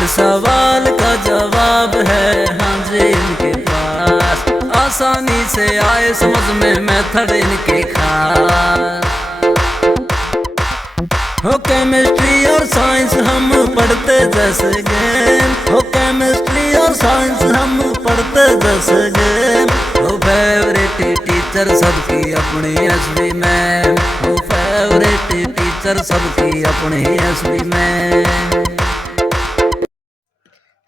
हर सवाल का जवाब है हाँ जी इनके पास। आसानी से आए समझ में मेथड इनके खास। हो केमिस्ट्री और साइंस हम पढ़ते जैसे गेम। हो केमिस्ट्री और साइंस हम पढ़ते जैसे गेम। हो फेवरेट टीचर सबकी अपनी एसवी मैम। हो फेवरेट टीचर सबकी अपनी SV ma'am.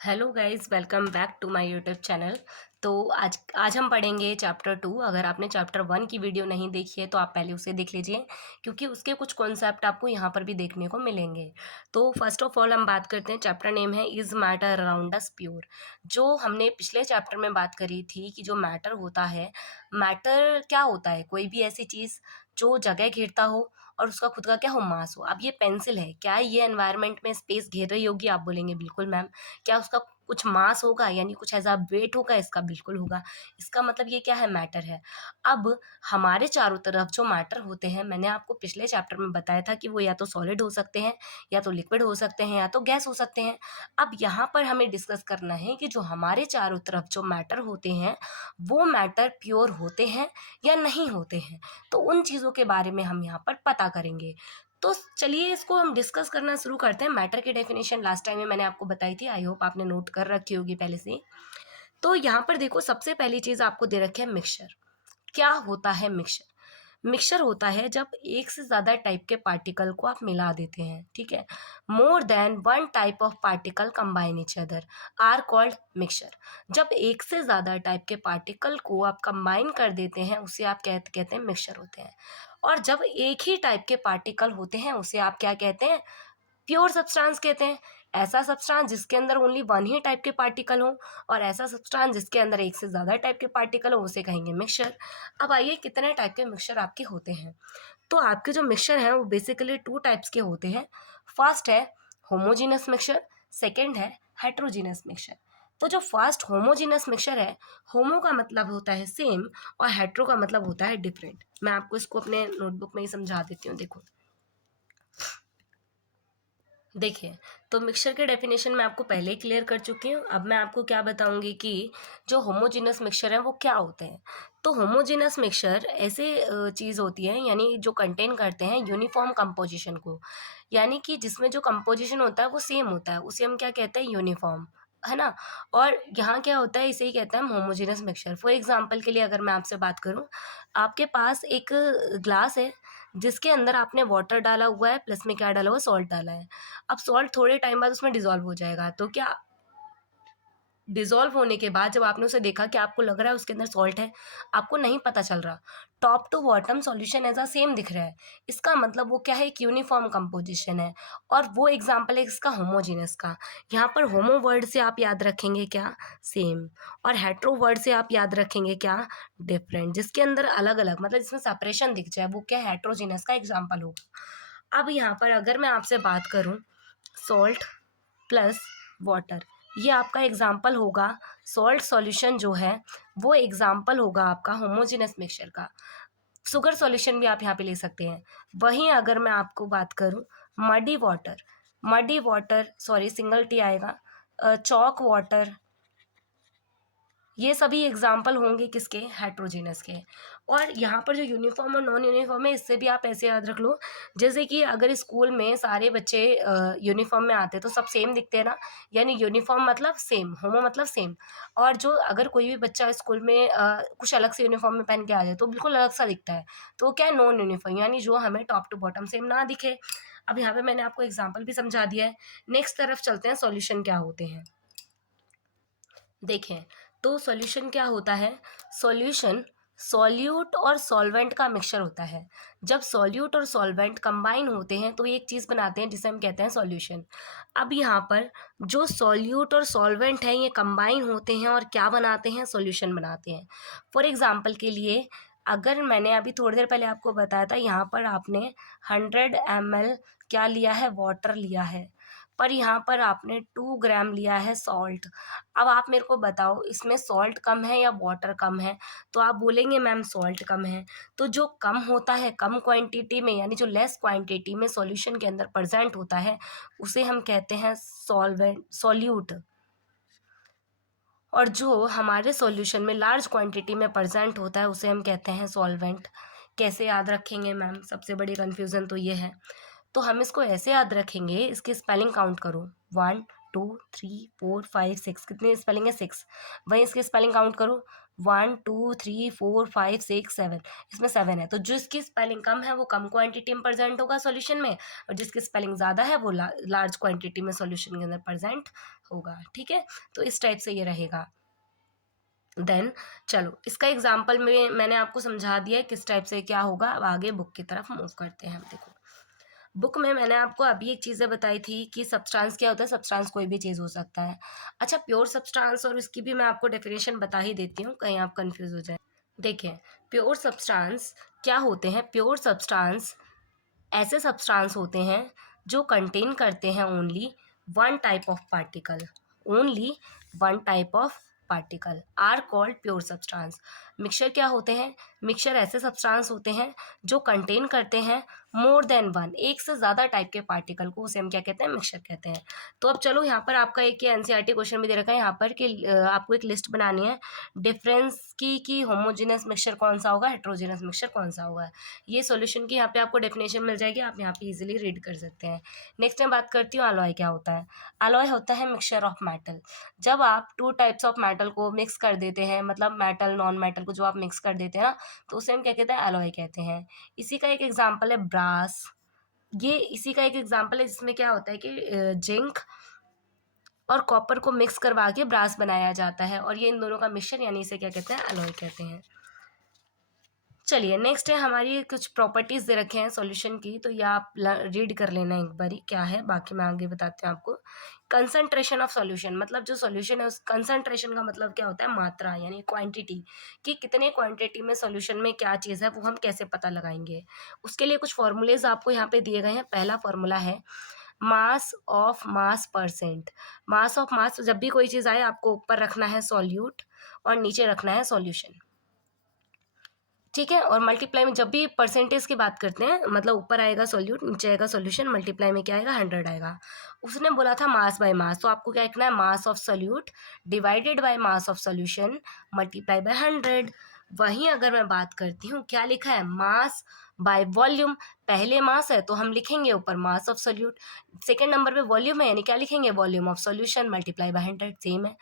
Hello guys, welcome back to my YouTube channel. तो आज हम पढ़ेंगे चैप्टर 2। अगर आपने चैप्टर 1 की वीडियो नहीं देखी है तो आप पहले उसे देख लीजिए, क्योंकि उसके कुछ कॉन्सेप्ट आपको यहाँ पर भी देखने को मिलेंगे। तो फर्स्ट ऑफ ऑल हम बात करते हैं, चैप्टर नेम है is matter around us pure. जो हमने पिछले चैप्टर में बात करी थी कि जो मैटर होता है, मैटर क्या होता है, कोई भी ऐसी चीज़ जो जगह घेरता हो और उसका खुद का क्या हो, मास हो। अब ये पेंसिल है, क्या ये एनवायरनमेंट में स्पेस घेर रही होगी? आप बोलेंगे बिल्कुल मैम। क्या उसका कुछ मास होगा, यानी कुछ ऐसा वेट होगा? इसका बिल्कुल होगा। इसका मतलब ये क्या है, मैटर है। अब हमारे चारों तरफ जो मैटर होते हैं, मैंने आपको पिछले चैप्टर में बताया था कि वो या तो सॉलिड हो सकते हैं, या तो लिक्विड हो सकते हैं, या तो गैस हो सकते हैं। अब यहाँ पर हमें डिस्कस करना है कि जो हमारे चारों तरफ जो मैटर होते हैं, वो मैटर प्योर होते हैं या नहीं होते हैं। तो उन चीज़ों के बारे में हम यहाँ पर पता करेंगे। तो चलिए इसको हम डिस्कस करना शुरू करते हैं। मैटर की डेफिनेशन लास्ट टाइम में मैंने आपको बताई थी, आई होप आपने नोट कर रखी होगी पहले से। तो यहाँ पर देखो, सबसे पहली चीज़ आपको दे रखी है मिक्सचर। क्या होता है मिक्सचर? मिक्सचर होता है जब एक से ज़्यादा टाइप के पार्टिकल को आप मिला देते हैं, ठीक है। More than one type of particle combine each other are called mixture. जब एक से ज़्यादा टाइप के पार्टिकल को आप कंबाइन कर देते हैं, उसे आप कहते हैं मिक्सचर होते हैं। और जब एक ही टाइप के पार्टिकल होते हैं, उसे आप क्या कहते हैं? प्योर सब्सटेंस कहते हैं। ऐसा सब्सटेंस जिसके अंदर ओनली वन ही टाइप के पार्टिकल हो, और ऐसा सब्सटेंस जिसके अंदर एक से ज़्यादा टाइप के पार्टिकल हो, उसे कहेंगे मिक्सचर। अब आइए, कितने टाइप के मिक्सचर आपके होते हैं? तो आपके जो मिक्सचर हैं वो बेसिकली टू टाइप्स के होते हैं। फर्स्ट है होमोजीनस मिक्सचर, सेकेंड है हेट्रोजीनस मिक्सचर। तो जो फर्स्ट होमोजीनस मिक्सचर है, होमो का मतलब होता है सेम, और हेट्रो का मतलब होता है डिफरेंट। मैं आपको इसको अपने नोटबुक में ही समझा देती हूँ। देखो, देखिए, तो मिक्सचर के डेफिनेशन मैं आपको पहले ही क्लियर कर चुकी हूँ। अब मैं आपको क्या बताऊंगी कि जो होमोजीनस मिक्सचर है वो क्या होते हैं। तो होमोजीनस मिक्सचर ऐसे चीज़ होती है, यानी जो कंटेन करते हैं यूनिफॉर्म कंपोजिशन को, यानी कि जिसमें जो कंपोजिशन होता है वो सेम होता है, उसे हम क्या कहते हैं? यूनिफॉर्म, है ना। और यहाँ क्या होता है, इसे ही कहते हैं हम होमोजीनस मिक्सचर। फॉर एग्जाम्पल के लिए अगर मैं आपसे बात करूँ, आपके पास एक ग्लास है जिसके अंदर आपने वाटर डाला हुआ है, प्लस में क्या डाला हुआ है? सॉल्ट डाला है। अब सॉल्ट थोड़े टाइम बाद उसमें डिज़ोल्व हो जाएगा, तो क्या डिज़ोल्व होने के बाद जब आपने उसे देखा, कि आपको लग रहा है उसके अंदर सॉल्ट है? आपको नहीं पता चल रहा। टॉप टू बॉटम सॉल्यूशन ऐसा सेम दिख रहा है। इसका मतलब वो क्या है? एक यूनिफॉर्म कंपोजिशन है। और वो एग्जाम्पल है इसका होमोजीनस का। यहाँ पर होमो वर्ड से आप याद रखेंगे क्या? सेम। और हेट्रो वर्ड से आप याद रखेंगे क्या? डिफरेंट। जिसके अंदर अलग अलग, मतलब जिसमें सेपरेशन दिख जाए, वो क्या हेट्रोजीनस का एग्जाम्पल होगा। अब यहाँ पर अगर मैं आपसे बात करूँ, सॉल्ट प्लस वाटर, ये आपका एग्जाम्पल होगा। सॉल्ट सॉल्यूशन जो है वो एग्जाम्पल होगा आपका होमोजेनस मिक्सचर का। शुगर सॉल्यूशन भी आप यहाँ पे ले सकते हैं। वहीं अगर मैं आपको बात करूँ, muddy water, muddy water sorry single T आएगा, चॉक वाटर, ये सभी एग्जाम्पल होंगे किसके? हेट्रोजीनस के। और यहाँ पर जो यूनिफॉर्म और नॉन यूनिफॉर्म है, इससे भी आप ऐसे याद रख लो, जैसे कि अगर स्कूल में सारे बच्चे यूनिफॉर्म में आते हैं तो सब सेम दिखते हैं ना, यानी यूनिफॉर्म मतलब सेम, होमो मतलब सेम। और जो अगर कोई भी बच्चा स्कूल में कुछ अलग से यूनिफॉर्म में पहन के आ जाए तो बिल्कुल अलग सा दिखता है। तो वो क्या है? नॉन यूनिफॉर्म, यानी जो हमें टॉप टू बॉटम सेम ना दिखे। अब यहाँ पे मैंने आपको एग्जाम्पल भी समझा दिया है। नेक्स्ट तरफ चलते हैं, सॉल्यूशन क्या होते हैं। देखें, तो सॉल्यूशन क्या होता है? सॉल्यूशन सॉल्यूट और सॉल्वेंट का मिक्सचर होता है। जब सॉल्यूट और सॉल्वेंट कंबाइन होते हैं तो ये एक चीज़ बनाते हैं जिसे हम कहते हैं सॉल्यूशन। अब यहाँ पर जो सॉल्यूट और सॉल्वेंट हैं, ये कंबाइन होते हैं और क्या बनाते हैं? सॉल्यूशन बनाते हैं। फॉर एग्जांपल के लिए, अगर मैंने अभी थोड़ी देर पहले आपको बताया था, यहाँ पर आपने 100 ml क्या लिया है? वाटर लिया है। पर यहाँ पर आपने 2 ग्राम लिया है सॉल्ट। अब आप मेरे को बताओ इसमें सॉल्ट कम है या वाटर कम है? तो आप बोलेंगे मैम सॉल्ट कम है। तो जो कम होता है, कम क्वांटिटी में यानी जो लेस क्वांटिटी में सॉल्यूशन के अंदर प्रेजेंट होता है, उसे हम कहते हैं सॉल्वेंट, सॉल्यूट। और जो हमारे सॉल्यूशन में लार्ज क्वांटिटी में प्रेजेंट होता है, उसे हम कहते हैं सॉल्वेंट। कैसे याद रखेंगे मैम? सबसे बड़ी कन्फ्यूज़न तो ये है। तो हम इसको ऐसे याद रखेंगे, इसकी स्पेलिंग काउंट करो, 1 2 3 4 5 6, कितनी स्पेलिंग है? 6। वहीं इसकी स्पेलिंग काउंट करो, 1 2 3 4 5 6 7, इसमें 7 है। तो जिसकी स्पेलिंग कम है वो कम क्वांटिटी में प्रेजेंट होगा सॉल्यूशन में, और जिसकी स्पेलिंग ज़्यादा है वो लार्ज क्वांटिटी में सॉल्यूशन के अंदर प्रेजेंट होगा। ठीक है, तो इस टाइप से ये रहेगा। देन चलो इसका एग्जाम्पल में मैंने आपको समझा दिया है किस टाइप से क्या होगा। अब आगे बुक की तरफ मूव करते हैं हम। देखो बुक में मैंने आपको अभी एक चीज़ें बताई थी कि सब्सटेंस क्या होता है। सब्सटेंस कोई भी चीज़ हो सकता है। अच्छा, प्योर सब्सटेंस और इसकी भी मैं आपको डेफिनेशन बता ही देती हूँ, कहीं आप कंफ्यूज हो जाए। देखिए प्योर सब्सटेंस क्या होते हैं। प्योर सब्सटेंस ऐसे सब्सटेंस होते हैं जो कंटेन करते हैं only one type of particle. Only one type of particle are called pure substance. Mixture क्या होते हैं? मिक्सचर ऐसे सब्सटेंस होते हैं जो कंटेन करते हैं मोर देन वन, एक से ज़्यादा टाइप के पार्टिकल को, उसे हम क्या कहते हैं? मिक्सचर कहते हैं। तो अब चलो यहाँ पर आपका एक एनसीईआरटी क्वेश्चन भी दे रखा है यहाँ पर कि आपको एक लिस्ट बनानी है डिफरेंस की कि होमोजेनस मिक्सचर कौन सा होगा, हेट्रोजेनस मिक्सचर कौन सा होगा। ये सॉल्यूशन की यहाँ पे आपको डेफिनेशन मिल जाएगी, आप यहाँ पे इजीली रीड कर सकते हैं। नेक्स्ट मैं बात करती हूँ अलॉय क्या होता है। अलॉय होता है मिक्सचर ऑफ मेटल। जब आप 2 टाइप्स ऑफ मेटल को मिक्स कर देते हैं, मतलब मेटल नॉन मेटल को जो आप मिक्स कर देते हैं ना, तो उसे हम क्या कहते हैं? अलॉय कहते हैं। इसी का एक एग्जाम्पल है ब्रास। ये इसी का एक एग्जाम्पल है जिसमें क्या होता है कि जिंक और कॉपर को मिक्स करवा के ब्रास बनाया जाता है, और ये इन दोनों का मिक्सचर यानी इसे क्या कहते हैं? अलॉय कहते हैं। चलिए नेक्स्ट है हमारी कुछ प्रॉपर्टीज दे रखे हैं सॉल्यूशन की, तो ये आप रीड कर लेना एक बारी क्या है, बाकी मैं आगे बताती हूँ आपको। कंसंट्रेशन ऑफ सॉल्यूशन, मतलब जो सॉल्यूशन है उस कंसंट्रेशन का मतलब क्या होता है? मात्रा यानी क्वांटिटी, कि कितने क्वांटिटी में सॉल्यूशन में क्या चीज़ है वो हम कैसे पता लगाएंगे। उसके लिए कुछ फॉर्मूलेज आपको यहाँ पे दिए गए हैं। पहला फॉर्मूला है mass of mass percent. Mass of mass, जब भी कोई चीज़ आए आपको ऊपर रखना है सॉल्यूट और नीचे रखना है सॉल्यूशन। ठीक है, और मल्टीप्लाई में जब भी परसेंटेज की बात करते हैं, मतलब ऊपर आएगा सॉल्यूट नीचे आएगा सॉल्यूशन, मल्टीप्लाई में क्या आएगा? 100 आएगा। उसने बोला था मास बाय मास, तो आपको क्या लिखना है? Mass of solute divided by mass of solution multiply by 100। वहीं अगर मैं बात करती हूँ क्या लिखा है? Mass by volume. पहले मास है तो हम लिखेंगे ऊपर mass of solute, second number पे वॉल्यूम है यानी क्या लिखेंगे? Volume of solution multiply by 100, same है।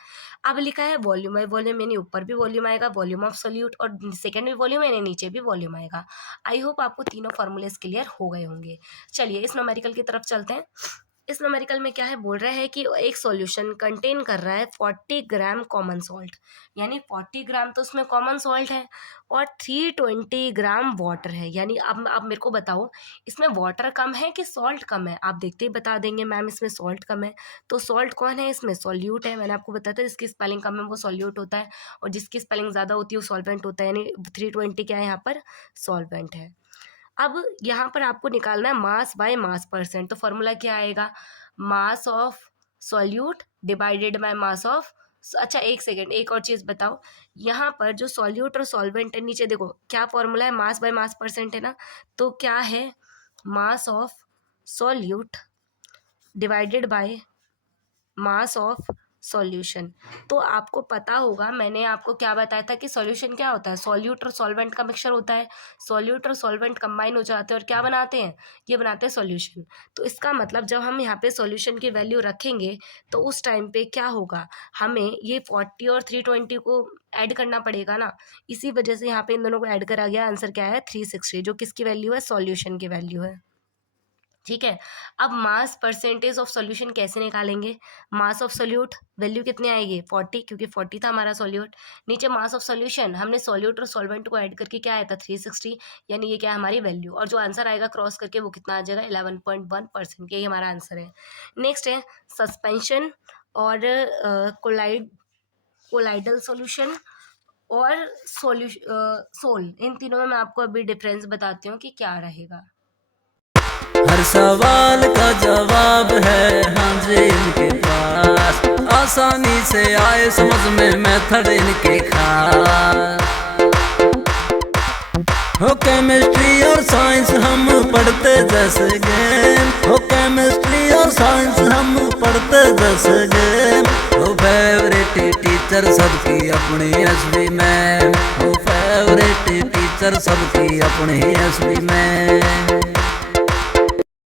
अब लिखा है वॉल्यूम बाय वॉल्यूम यानी ऊपर भी वॉल्यूम आएगा वॉल्यूम ऑफ सॉल्यूट, और सेकंड भी वॉल्यूम यानी नीचे भी वॉल्यूम आएगा। आई होप आपको तीनों फॉर्मूलेस क्लियर हो गए होंगे। चलिए इस न्यूमेरिकल की तरफ चलते हैं। इस न्यूमेरिकल में क्या है? बोल रहा है कि एक सॉल्यूशन कंटेन कर रहा है 40 ग्राम कॉमन सॉल्ट, यानी 40 ग्राम तो उसमें कॉमन सॉल्ट है, और 320 ग्राम वाटर है। यानी अब मेरे को बताओ इसमें वाटर कम है कि सॉल्ट कम है? आप देखते ही बता देंगे मैम इसमें सॉल्ट कम है। तो सॉल्ट कौन है? इसमें सॉल्यूट है। मैंने आपको बताया था जिसकी स्पेलिंग कम है वो सॉल्यूट होता है, और जिसकी स्पेलिंग ज़्यादा होती है वो सॉल्वेंट होता है। यानी 320 क्या है यहाँ पर? सॉल्वेंट है। अब यहाँ पर आपको निकालना है मास बाय मास परसेंट। तो फॉर्मूला क्या आएगा? Mass of solute divided by mass of, अच्छा एक सेकेंड, एक और चीज़ बताओ, यहाँ पर जो सॉल्यूट और सॉल्वेंट है नीचे देखो क्या फॉर्मूला है? मास बाय मास परसेंट है ना, तो क्या है? Mass of solute divided by mass of solution. तो आपको पता होगा मैंने आपको क्या बताया था कि सॉल्यूशन क्या होता है? सॉल्यूट और सॉल्वेंट का मिक्सचर होता है। सॉल्यूट और सॉल्वेंट कंबाइन हो जाते हैं और क्या बनाते हैं? ये बनाते हैं सॉल्यूशन। तो इसका मतलब जब हम यहाँ पे सॉल्यूशन की वैल्यू रखेंगे तो उस टाइम पे क्या होगा? हमें ये 40 और 320 को ऐड करना पड़ेगा ना, इसी वजह से यहाँ पे इन दोनों को ऐड करा गया। आंसर क्या है? 360, जो किसकी वैल्यू है? सॉल्यूशन की वैल्यू है। ठीक है, अब मास परसेंटेज ऑफ सॉल्यूशन कैसे निकालेंगे? मास ऑफ सॉल्यूट वैल्यू कितनी आएगी? 40, क्योंकि 40 था हमारा सॉल्यूट। नीचे मास ऑफ सॉल्यूशन, हमने सॉल्यूट और सॉल्वेंट को ऐड करके क्या आया था? 360, यानी ये क्या है? हमारी वैल्यू। और जो आंसर आएगा क्रॉस करके वो कितना आ जाएगा? 11.1%। यही हमारा आंसर है। नेक्स्ट है सस्पेंशन और कोलाइडल सॉल्यूशन और सोल। इन तीनों में मैं आपको अभी डिफरेंस बताती हूँ कि क्या रहेगा। हर सवाल का जवाब है हाँ जी इनके पास, आसानी से आए समझ में मेथड इनके खास। हो केमिस्ट्री और साइंस हम पढ़ते जैसे गेम, हो केमिस्ट्री और साइंस हम पढ़ते जैसे गेम। हो फेवरेट टीचर सबकी अपनी एसवी मैम, हो फेवरेट टीचर सबकी अपनी एसवी मैम।